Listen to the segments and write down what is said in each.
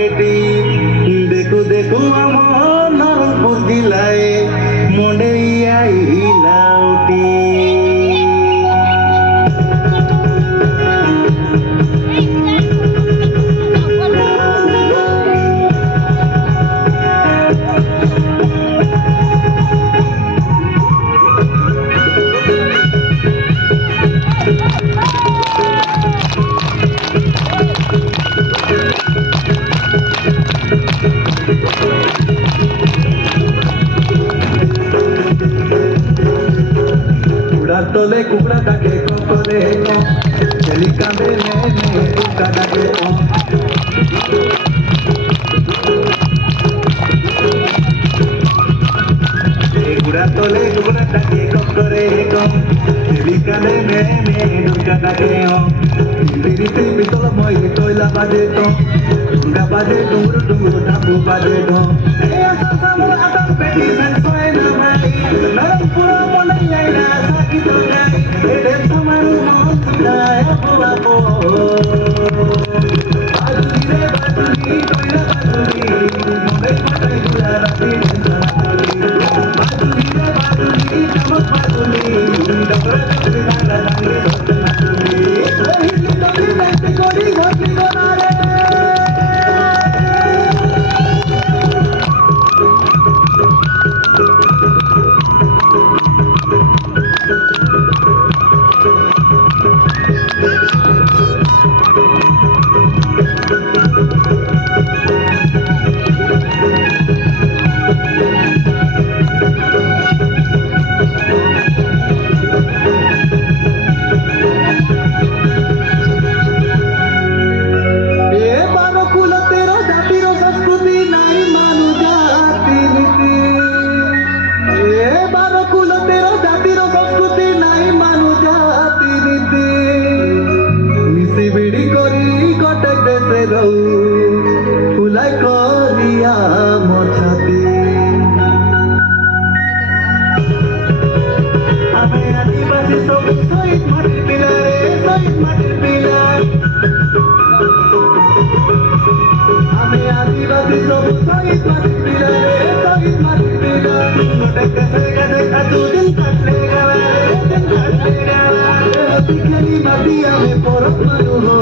बेटी देखो देखो আমার নরম বুঝিলায় মনে আইলা উঠি तले कुकड़ा डाके कोरे चली कांदे ने कुकड़ा डाके कुकड़ा तले कुकड़ा डाके कोरे चली कांदे ने कुकड़ा डाके बिरिते पितल মই तोइला बाजे तो दुर्गा बाजे डुंगुर डुंगुर ठाकु बाजे तो ए सामु आदम पेटी संसोय ना भाई नरम पुरा बनैया तो गाई एडे समारू मौसुदाय बाबो बाजुली रे बाजुली तोइला बाजुली मोरे पटाई गुला राती बाजुली रे बाजुली चमक बाजुली डबरा डबरी डाला डांगे बाजुली हिली तोरी बैठे कोडी घोटी गोना रे फुलाई करिया मछाती आमे आदिवासी सब शहीद माटिर पिला रे शहीद माटिर पिला आमे आदिवासी सब शहीद माटिर पिला रे शहीद माटिर पिला गोटे कैसे गदे खातू दिन काटलेगा रे दिन काटलेगा बिखरी माटी आमे परत मानु हो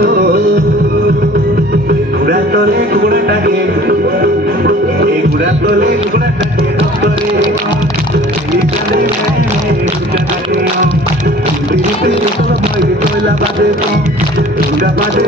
तले कुकड़ा डाके गुड़ा तले कुकड़ा डाके डॉक्टरे लिखले मैं कुकड़ा डाके बिरिते पितल মই तोइला बाजे तो दुर्गा बाजे